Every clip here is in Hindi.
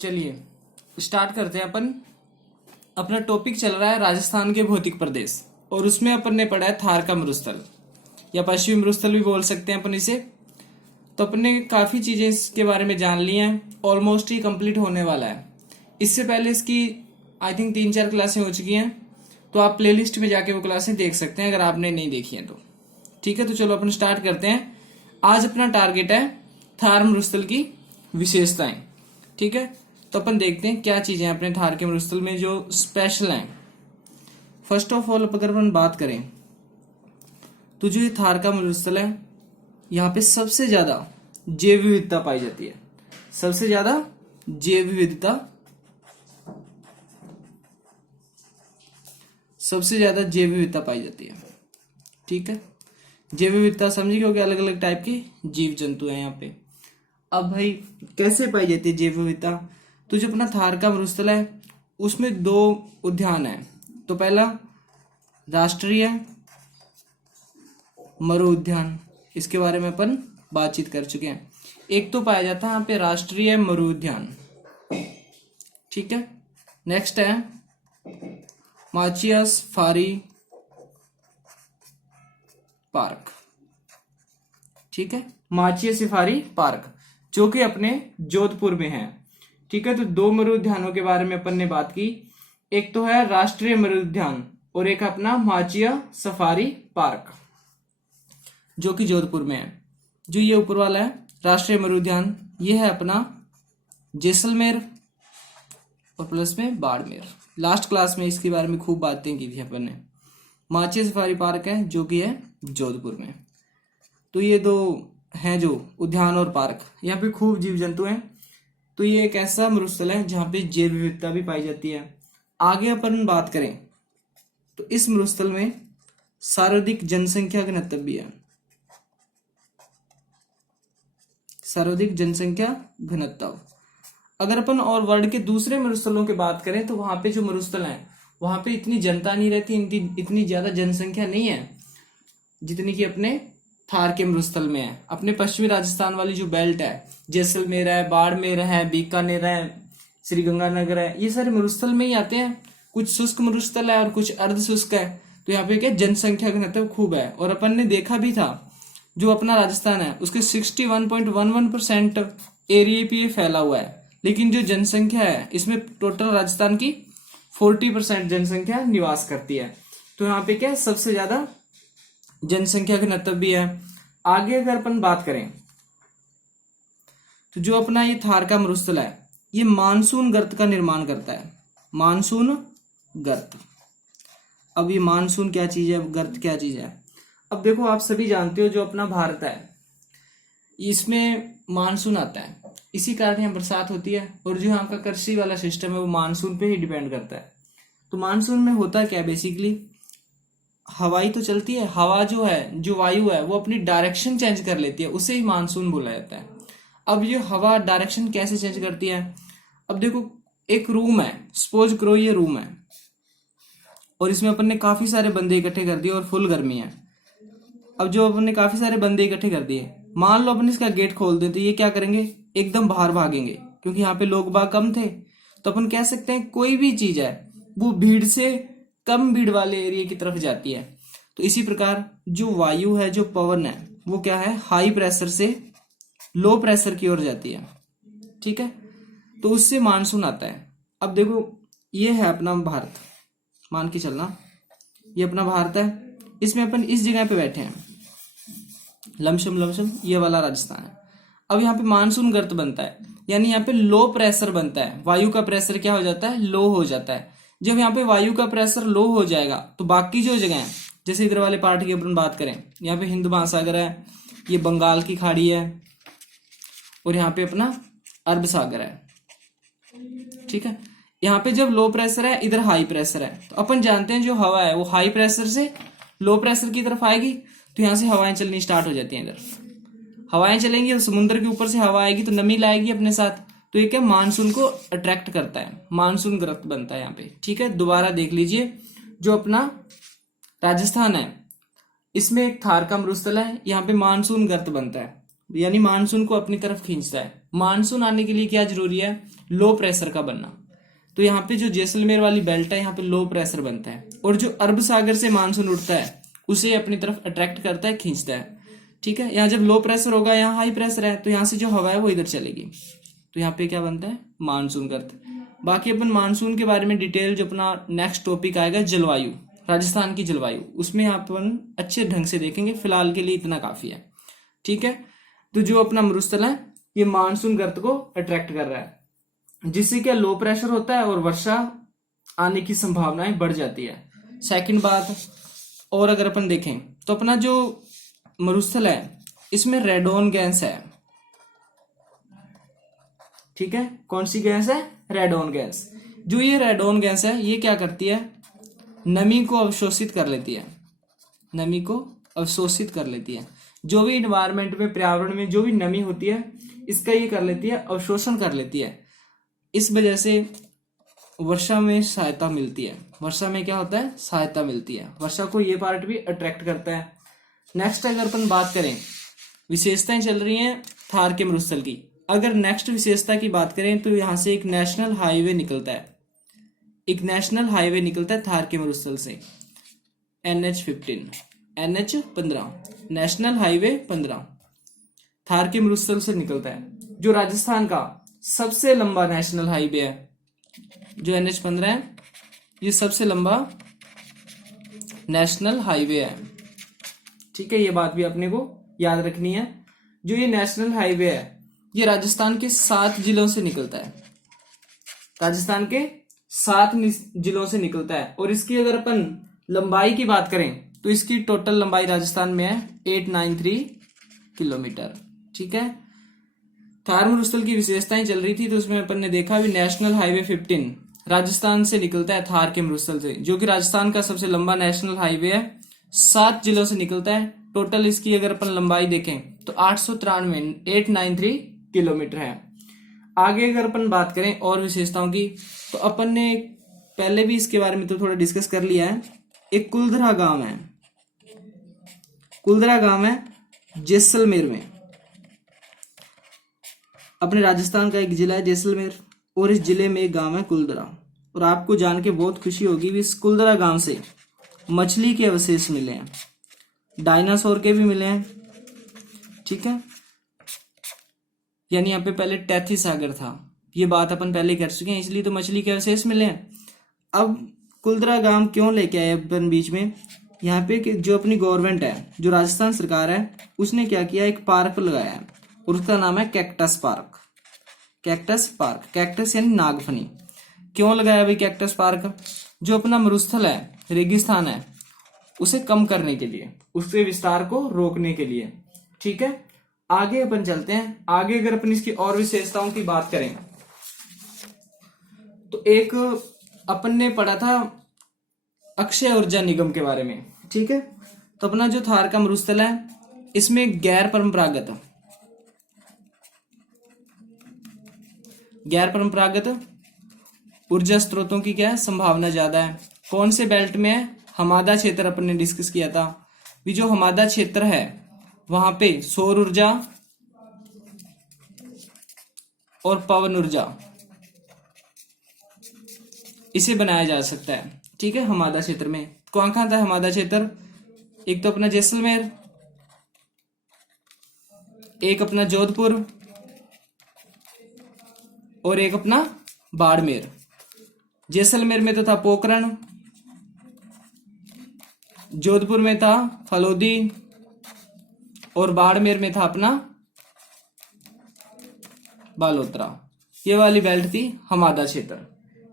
चलिए स्टार्ट करते हैं अपन। अपना टॉपिक चल रहा है राजस्थान के भौतिक प्रदेश, और उसमें अपन ने पढ़ा है थार का मरुस्थल या पश्चिमी मरुस्थल भी बोल सकते हैं अपन इसे। तो अपन ने काफ़ी चीज़ें इसके बारे में जान ली हैं, ऑलमोस्ट ही कंप्लीट होने वाला है। इससे पहले इसकी आई थिंक 3-4 क्लासें हो चुकी हैं, तो आप प्लेलिस्ट में जाके वो क्लासें देख सकते हैं अगर आपने नहीं देखी हैं तो। ठीक है, तो चलो अपन स्टार्ट करते हैं। आज अपना टारगेट है थार मरुस्थल की विशेषताएं। ठीक है, तो अपन देखते हैं क्या चीजें अपने थार के मरुस्थल में जो स्पेशल हैं। फर्स्ट ऑफ ऑल अगर अपन बात करें तो जो ये थार का मरुस्थल है, यहाँ पे सबसे ज्यादा जैव विविधता पाई जाती है। सबसे ज्यादा जैव विविधता, सबसे ज्यादा जैव विविधता पाई जाती है। ठीक है, जैव विविधता समझिए, क्योंकि अलग अलग टाइप के जीव जंतु हैं यहाँ पे। अब भाई कैसे पाई जाती है जैव विविधता? तो जो अपना थार का मरुस्थल है उसमें 2 उद्यान है। तो पहला राष्ट्रीय मरु उद्यान, इसके बारे में अपन बातचीत कर चुके हैं। एक तो पाया जाता है यहाँ पे राष्ट्रीय मरु उद्यान। ठीक है, नेक्स्ट है माचिया सफारी पार्क। ठीक है, माचिया सफारी पार्क जो कि अपने जोधपुर में है। ठीक है, तो 2 मरु उद्यानों के बारे में अपन ने बात की। एक तो है राष्ट्रीय मरु उद्यान और एक अपना माचिया सफारी पार्क जो कि जोधपुर में है। जो ये ऊपर वाला है राष्ट्रीय मरु उद्यान, ये है अपना जैसलमेर और प्लस में बाड़मेर। लास्ट क्लास में इसके बारे में खूब बातें की थी अपन ने। माचिया सफारी पार्क है जो कि है जोधपुर में। तो ये 2 हैं जो उद्यान और पार्क, यहाँ पे खूब जीव जंतु हैं। तो ये एक ऐसा मरुस्थल है जहाँ पे जैव विविधता भी पाई जाती है। आगे अपन बात करें तो इस मरुस्थल में सर्वाधिक जनसंख्या घनत्व भी है। सर्वाधिक जनसंख्या घनत्व। अगर अपन और वर्ल्ड के दूसरे मरुस्थलों की बात करें तो वहां पे जो मरुस्थल है वहां पे इतनी जनता नहीं रहती, इतनी ज्यादा जनसंख्या नहीं है जितनी कि अपने थार के मरुस्थल में है। अपने पश्चिमी राजस्थान वाली जो बेल्ट है, जैसलमेर है, बाड़मेर है, बीकानेर है, श्रीगंगानगर है, ये सारे मरुस्थल में ही आते हैं। कुछ शुष्क मरुस्थल है और कुछ अर्ध शुष्क है। तो यहाँ पे क्या जनसंख्या घनत्व खूब है। और अपन ने देखा भी था जो अपना राजस्थान है उसके 61.11% एरिया पे फैला हुआ है, लेकिन जो जनसंख्या है इसमें टोटल राजस्थान की 40% जनसंख्या निवास करती है। तो यहाँ पे क्या सबसे ज्यादा जनसंख्या घनत्व भी है। आगे अगर अपन बात करें तो जो अपना ये थार का मरुस्थल है ये मानसून गर्त का निर्माण करता है। मानसून गर्त। अब ये मानसून क्या चीज है, गर्त क्या चीज है? अब देखो, आप सभी जानते हो जो अपना भारत है इसमें मानसून आता है, इसी कारण यहाँ बरसात होती है। और जो यहाँ का कृषि वाला सिस्टम है वो मानसून पे ही डिपेंड करता है। तो मानसून में होता क्या, बेसिकली हवाई तो चलती है, हवा जो है, जो वायु है वो अपनी डायरेक्शन चेंज कर लेती है, उसे ही मानसून बोला जाता है। अब ये हवा डायरेक्शन कैसे चेंज करती है? अब देखो, एक रूम है, सपोज करो ये रूम है और इसमें अपन ने काफी सारे बंदे इकट्ठे कर दिए और फुल गर्मी है। अब जो अपन ने काफी सारे बंदे इकट्ठे कर दिए, मान लो अपन इसका गेट खोल दें तो ये क्या करेंगे, एकदम बाहर भागेंगे, क्योंकि यहाँ पे लोग बाग कम थे। तो अपन कह सकते हैं कोई भी चीज है वो भीड़ से कम भीड़ वाले एरिया की तरफ जाती है। तो इसी प्रकार जो वायु है, जो पवन है, वो क्या है, हाई प्रेशर से लो प्रेशर की ओर जाती है। ठीक है, तो उससे मानसून आता है। अब देखो, ये है अपना भारत, मान के चलना ये अपना भारत है, इसमें अपन इस जगह पे बैठे हैं, लमसम ये वाला राजस्थान है। अब यहाँ पे मानसून गर्त बनता है, यानी यहाँ पे लो प्रेशर बनता है। वायु का प्रेशर क्या हो जाता है, लो हो जाता है। जब यहाँ पे वायु का प्रेशर लो हो जाएगा तो बाकी जो जगह है, जैसे इधर वाले पार्ट की अपन बात करें, यहाँ पे हिंद महासागर है, ये बंगाल की खाड़ी है और यहाँ पे अपना अरब सागर है। ठीक है, यहाँ पे जब लो प्रेशर है, इधर हाई प्रेशर है, तो अपन जानते हैं जो हवा है वो हाई प्रेशर से लो प्रेशर की तरफ आएगी, तो यहाँ से हवाएं चलनी स्टार्ट हो जाती हैं। इधर हवाएं चलेंगी और समुद्र के ऊपर से हवा आएगी तो नमी लाएगी अपने साथ, तो ये क्या मानसून को अट्रैक्ट करता है, मानसून गर्त बनता है यहाँ पे। ठीक है, दोबारा देख लीजिए, जो अपना राजस्थान है इसमें एक थार का मरुस्थल है, यहाँ पे मानसून गर्त बनता है, यानी मानसून को अपनी तरफ खींचता है। मानसून आने के लिए क्या जरूरी है, लो प्रेशर का बनना। तो यहाँ पे जो जैसलमेर वाली बेल्ट है यहाँ पे लो प्रेशर बनता है, और जो अरब सागर से मानसून उठता है उसे अपनी तरफ अट्रैक्ट करता है, खींचता है। ठीक है, यहाँ जब लो प्रेशर होगा, यहाँ हाई प्रेशर है, तो यहाँ से जो हवा है वो इधर चलेगी, तो यहाँ पे क्या बनता है, मानसून गर्त। बाकी अपन मानसून के बारे में डिटेल जो अपना नेक्स्ट टॉपिक आएगा जलवायु, राजस्थान की जलवायु, उसमें अपन अच्छे ढंग से देखेंगे। फिलहाल के लिए इतना काफी है। ठीक है, तो जो अपना मरुस्थल है ये मानसून गर्त को अट्रैक्ट कर रहा है, जिससे क्या लो प्रेशर होता है और वर्षा आने की संभावनाएं बढ़ जाती है। सेकंड बात, और अगर अपन देखें तो अपना जो मरुस्थल है इसमें रेडोन गैस है। ठीक है, कौन सी गैस है, रेडोन गैस। जो ये रेडोन गैस है ये क्या करती है, नमी को अवशोषित कर लेती है, नमी को अवशोषित कर लेती है। जो भी इन्वायरमेंट में, पर्यावरण में जो भी नमी होती है इसका ये कर लेती है, अवशोषण कर लेती है। इस वजह से वर्षा में सहायता मिलती है। वर्षा में क्या होता है, सहायता मिलती है। वर्षा को ये पार्ट भी अट्रैक्ट करता है। नेक्स्ट अगर अपन बात करें, विशेषताएं चल रही हैं थार के मरुस्थल की। अगर नेक्स्ट विशेषता की बात करें तो यहाँ से एक नेशनल हाईवे निकलता है, एक नेशनल हाईवे निकलता है थार के मरुस्थल से, NH15, NH15, national highway 15 Thar के मरुस्थल से निकलता है, जो राजस्थान का सबसे लंबा नेशनल हाईवे है। जो NH15 है ये सबसे लंबा नेशनल हाईवे है। ठीक है, ये बात भी अपने को याद रखनी है। जो ये नेशनल हाईवे है ये राजस्थान के 7 जिलों से निकलता है, राजस्थान के 7 जिलों से निकलता है। और इसकी अगर अपन लंबाई की बात करें तो इसकी टोटल लंबाई राजस्थान में है 893 किलोमीटर। ठीक है, थार मरुस्थल की विशेषताएं चल रही थी तो उसमें अपन ने देखा भी नेशनल हाईवे 15 राजस्थान से निकलता है, थार के मरुस्थल से, जो कि राजस्थान का सबसे लंबा नेशनल हाईवे है। 7 जिलों से निकलता है। टोटल इसकी अगर अपन लंबाई देखें तो 893 किलोमीटर है। आगे अगर अपन बात करें और विशेषताओं की, तो अपन ने पहले भी इसके बारे में तो थोड़ा डिस्कस कर लिया है। एक कुलधरा गांव है, कुलधरा गांव है जैसलमेर में, अपने राजस्थान का एक जिला है जैसलमेर, और इस जिले में एक गांव है कुलधरा। और आपको जान के बहुत खुशी होगी भी इस कुलधरा गांव से मछली के अवशेष मिले हैं, डायनासोर के भी मिले हैं। ठीक है, यानी यहाँ पे पहले टैथी सागर था, ये बात अपन पहले कर चुके हैं, इसलिए तो मछली के अवशेष मिले हैं। अब कुलधरा गांव क्यों लेके आए अपन बीच में, यहाँ पे कि जो अपनी गवर्नमेंट है, जो राजस्थान सरकार है, उसने क्या किया, एक पार्क लगाया है और उसका नाम है cactus park. Cactus park, cactus यानी नागफनी। क्यों लगाया भाई कैक्टस पार्क, जो अपना मरुस्थल है, रेगिस्तान है, उसे कम करने के लिए, उसके विस्तार को रोकने के लिए। ठीक है, आगे अपन चलते हैं। आगे अगर अपन इसकी और विशेषताओं की बात करें तो एक अपन ने पढ़ा था अक्षय ऊर्जा निगम के बारे में। ठीक है, तो अपना जो थार का मरुस्थल है इसमें गैर परंपरागत ऊर्जा स्रोतों की क्या है, संभावना ज्यादा है। कौन से बेल्ट में है, हमादा क्षेत्र अपन ने डिस्कस किया था। भी जो हमादा क्षेत्र है वहां पे सौर ऊर्जा और पवन ऊर्जा इसे बनाया जा सकता है। ठीक है, हमादा क्षेत्र में कौन कहां था हमादा क्षेत्र, एक तो अपना जैसलमेर, एक अपना जोधपुर और एक अपना बाड़मेर। जैसलमेर में तो था पोखरण, जोधपुर में था फलोदी और बाड़मेर में था अपना बालोतरा। ये वाली बेल्ट थी हमादा क्षेत्र।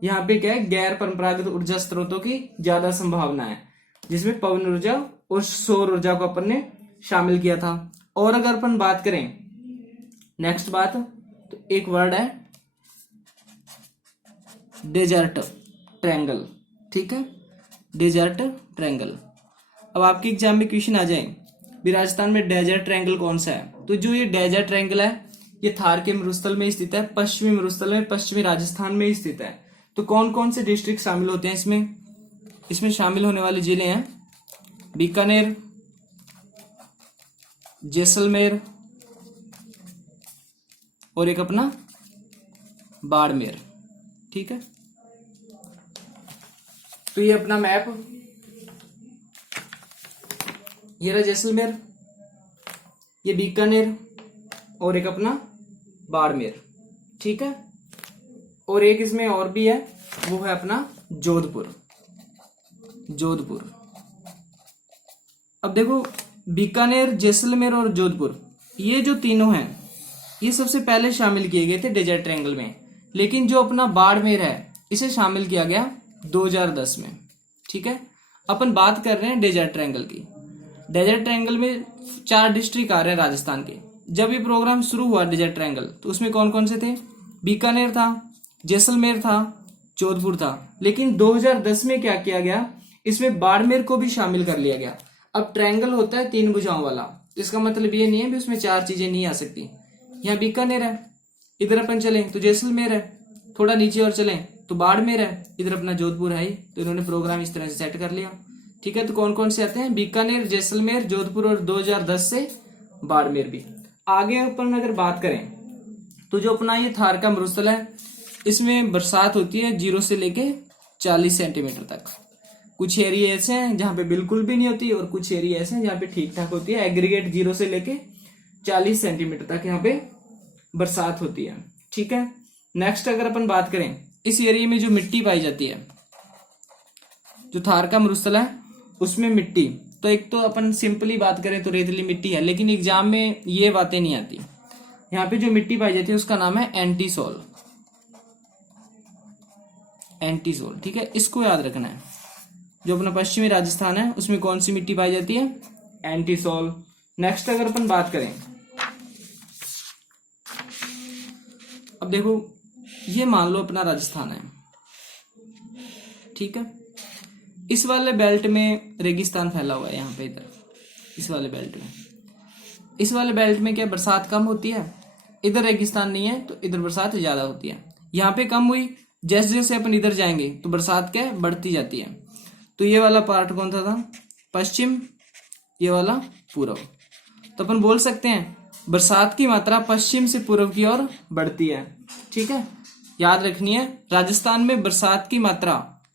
यहाँ पे क्या है, गैर परंपरागत ऊर्जा स्रोतों की ज्यादा संभावना है, जिसमें पवन ऊर्जा और सौर ऊर्जा को अपन ने शामिल किया था। और अगर अपन बात करें नेक्स्ट बात, तो एक वर्ड है डेजर्ट ट्रायंगल। ठीक है, डेजर्ट ट्रायंगल। अब आपके एग्जाम में क्वेश्चन आ जाए भी राजस्थान में डेजर्ट ट्रायंगल कौन सा है, तो जो ये डेजर्ट ट्रायंगल है ये थार के मरुस्थल में स्थित है, पश्चिमी मरुस्थल में, पश्चिमी राजस्थान में स्थित है। तो कौन कौन से डिस्ट्रिक्ट शामिल होते हैं इसमें शामिल होने वाले जिले हैं बीकानेर, जैसलमेर और एक अपना बाड़मेर। ठीक है, तो ये अपना मैप, ये रहा जैसलमेर, ये बीकानेर और एक अपना बाड़मेर। ठीक है, और एक इसमें और भी है, वो है अपना जोधपुर। जोधपुर। अब देखो बीकानेर, जैसलमेर और जोधपुर, ये जो तीनों हैं ये सबसे पहले शामिल किए गए थे डेजर्ट ट्रायंगल में, लेकिन जो अपना बाड़मेर है इसे शामिल किया गया 2010 में। ठीक है, अपन बात कर रहे हैं डेजर्ट ट्रायंगल की। डेजर्ट ट्रायंगल में 4 डिस्ट्रिक्ट आ रहे हैं राजस्थान के। जब ये प्रोग्राम शुरू हुआ डेजर्ट ट्रायंगल, तो उसमें कौन कौन से थे? बीकानेर था, जैसलमेर था, जोधपुर था। लेकिन 2010 में क्या किया गया, इसमें बाड़मेर को भी शामिल कर लिया गया। अब ट्रायंगल होता है 3 भुजाओं वाला, इसका मतलब ये नहीं है भी उसमें 4 चीजें नहीं आ सकती। यहाँ बीकानेर है, इधर अपन चले तो जैसलमेर है, थोड़ा नीचे और चले तो बाड़मेर है, इधर अपना जोधपुर है ही। तो इन्होंने प्रोग्राम इस तरह से सेट कर लिया। ठीक है, तो कौन कौन से आते हैं? बीकानेर, जैसलमेर, जोधपुर और 2010 से बाड़मेर भी। आगे अपन अगर बात करें तो जो अपना ये थार का मरुस्थल है, इसमें बरसात होती है 0 से लेके 40 सेंटीमीटर तक। कुछ एरिया ऐसे हैं जहां पे बिल्कुल भी नहीं होती और कुछ एरिया ऐसे हैं जहां पे ठीक ठाक होती है। एग्रीगेट 0 से लेके 40 सेंटीमीटर तक यहाँ पे बरसात होती है। ठीक है, नेक्स्ट अगर अपन बात करें, इस एरिया में जो मिट्टी पाई जाती है, जो थार का मरुस्थल है उसमें मिट्टी, तो एक तो अपन सिंपली बात करें तो रेतीली मिट्टी है, लेकिन एग्जाम में ये बातें नहीं आती। यहाँ पे जो मिट्टी पाई जाती है उसका नाम है एंटीसोल। एंटीसोल, ठीक है, इसको याद रखना है। जो अपना पश्चिमी राजस्थान है उसमें कौन सी मिट्टी पाई जाती है? एंटीसोल। नेक्स्ट अगर अपन बात करें, अब देखो ये मान लो अपना राजस्थान है। ठीक है, इस वाले बेल्ट में रेगिस्तान फैला हुआ है, यहाँ पे इधर इस वाले बेल्ट में। इस वाले बेल्ट में क्या बरसात कम होती है, इधर रेगिस्तान नहीं है तो इधर बरसात ज्यादा होती है। यहाँ पे कम हुई, जैसे जैसे अपन इधर जाएंगे तो बरसात क्या बढ़ती जाती है। तो ये वाला पार्ट कौन सा था? पश्चिम, ये वाला पूर्व। तो अपन बोल सकते हैं बरसात की मात्रा पश्चिम से पूर्व की ओर बढ़ती है। ठीक है, याद रखनी है, राजस्थान में बरसात की मात्रा,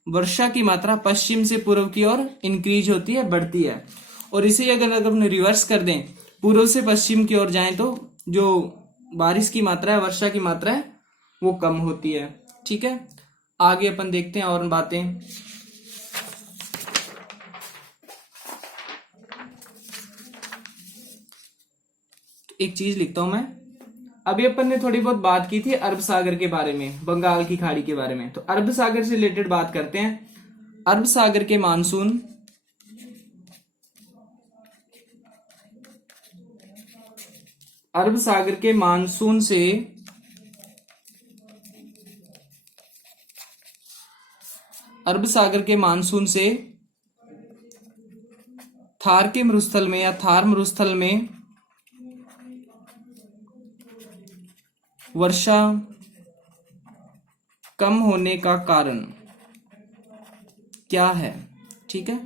वर्षा की मात्रा पश्चिम से पूर्व की ओर इंक्रीज होती है, बढ़ती है। और इसे अगर अपन रिवर्स कर दें, पूर्व से पश्चिम की ओर जाएं तो जो बारिश की मात्रा है, वर्षा की मात्रा है, वो कम होती है। ठीक है, आगे अपन देखते हैं और बातें। एक चीज लिखता हूं मैं, अभी अपन ने थोड़ी बहुत बात की थी अरब सागर के बारे में, बंगाल की खाड़ी के बारे में। तो अरब सागर से रिलेटेड बात करते हैं। अरब सागर के मानसून अरब सागर के मानसून से अरब सागर के मानसून से थार के मरुस्थल में या थार मरुस्थल में वर्षा कम होने का कारण क्या है? ठीक है,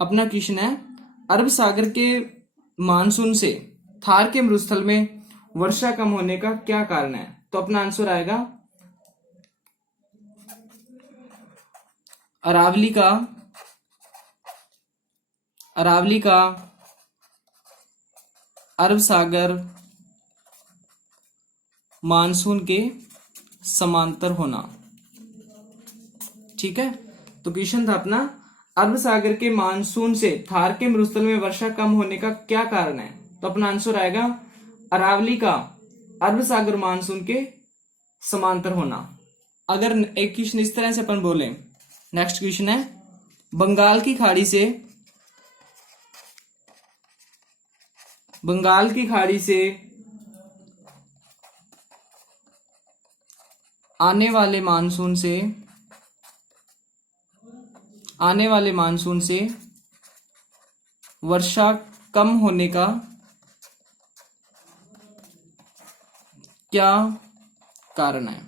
अपना क्वेश्चन है अरब सागर के मानसून से थार के मरुस्थल में वर्षा कम होने का क्या कारण है? तो अपना आंसर आएगा अरावली का अरब सागर मानसून के समांतर होना। ठीक है, तो क्वेश्चन था अपना अरब सागर के मानसून से थार के मरुस्थल में वर्षा कम होने का क्या कारण है? तो अपना आंसर आएगा अरावली का अरब सागर मानसून के समांतर होना। अगर एक क्वेश्चन इस तरह से अपन बोले, नेक्स्ट क्वेश्चन है बंगाल की खाड़ी से आने वाले मानसून से वर्षा कम होने का क्या कारण है?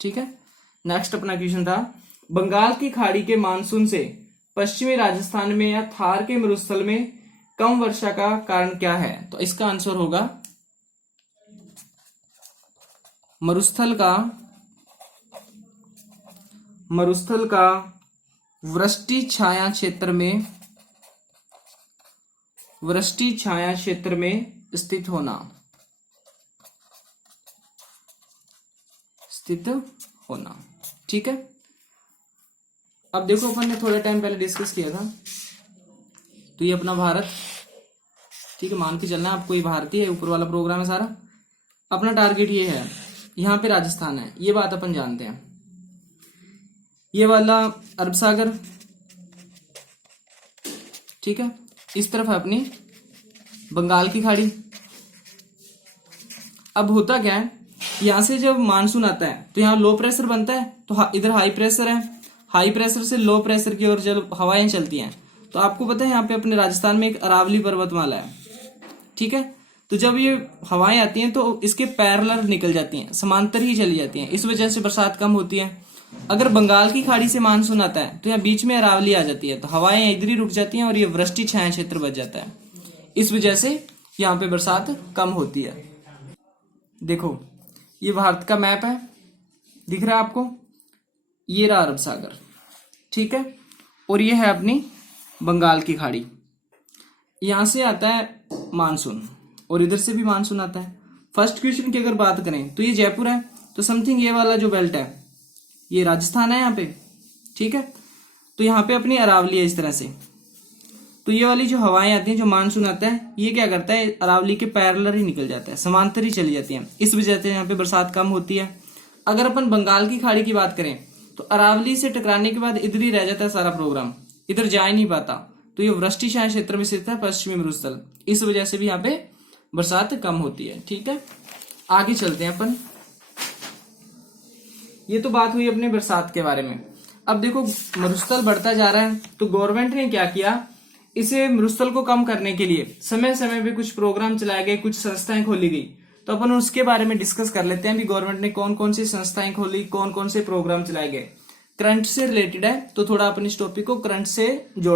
ठीक है, नेक्स्ट अपना क्वेश्चन था बंगाल की खाड़ी के मानसून से पश्चिमी राजस्थान में या थार के मरुस्थल में कम वर्षा का कारण क्या है? तो इसका आंसर होगा मरुस्थल का वृष्टि छाया क्षेत्र में स्थित होना। ठीक है। अब देखो अपन ने थोड़ा टाइम पहले डिस्कस किया था, तो ये अपना भारत, ठीक है, मान के चलना है आपको ये भारतीय है, ऊपर वाला प्रोग्राम है सारा। अपना टारगेट ये है, यहाँ पे राजस्थान है, ये बात अपन जानते हैं। ये वाला अरब सागर, ठीक है, इस तरफ है अपनी बंगाल की खाड़ी। अब होता क्या है, यहां से जब मानसून आता है तो यहाँ लो प्रेशर बनता है, तो इधर हाई प्रेशर है, हाई प्रेशर से लो प्रेशर की ओर जब हवाएं चलती हैं, तो आपको पता है यहाँ पे अपने राजस्थान में एक अरावली पर्वतमाला है। ठीक है। तो जब ये हवाएं आती हैं तो इसके पैरेलल निकल जाती हैं, समांतर ही चली जाती हैं, इस वजह से बरसात कम होती है। अगर बंगाल की खाड़ी से मानसून आता है तो यहाँ बीच में अरावली आ जाती है, तो हवाएं इधर ही रुक जाती हैं और ये वृष्टि छाया क्षेत्र बच जाता है। इस वजह से यहाँ पे बरसात कम होती है। देखो ये भारत का मैप है, दिख रहा है आपको, ये रहा अरब सागर, ठीक है, और ये है अपनी बंगाल की खाड़ी। यहां से आता है मानसून और इधर से भी मानसून आता है। फर्स्ट क्वेश्चन की अगर बात करें तो ये जयपुर है, तो समथिंग ये वाला जो बेल्ट है ये राजस्थान है यहाँ पे। ठीक है। तो यहाँ पे अपनी अरावली है इस तरह से, तो ये वाली जो हवाएं आती हैं, जो मानसून आता है, ये क्या करता है, अरावली के पैरेलल ही निकल जाता है, समांतर ही चली जाती हैं, इस वजह से यहाँ पे बरसात कम होती है। अगर अपन बंगाल की खाड़ी की बात करें तो अरावली से टकराने के बाद इधर ही रह जाता है सारा प्रोग्राम, इधर जा ही नहीं पाता, तो ये वृष्टि छाया क्षेत्र में स्थित है पश्चिमी मरुस्थल, इस वजह से भी यहाँ पे बरसात कम होती है। ठीक है। आगे चलते हैं अपन। ये तो बात हुई अपने बरसात के बारे में। अब देखो मरुस्थल बढ़ता जा रहा है, तो गवर्नमेंट ने क्या किया, इसे मरुस्थल को कम करने के लिए समय समय पे कुछ प्रोग्राम चलाए गए, कुछ संस्थाएं खोली गई। तो अपन उसके बारे में डिस्कस कर लेते हैं भी गवर्नमेंट ने कौन कौन सी संस्थाएं खोली, कौन कौन से प्रोग्राम चलाए गए। करंट से रिलेटेड है, तो थोड़ा अपन इस टॉपिक को करंट से जोड़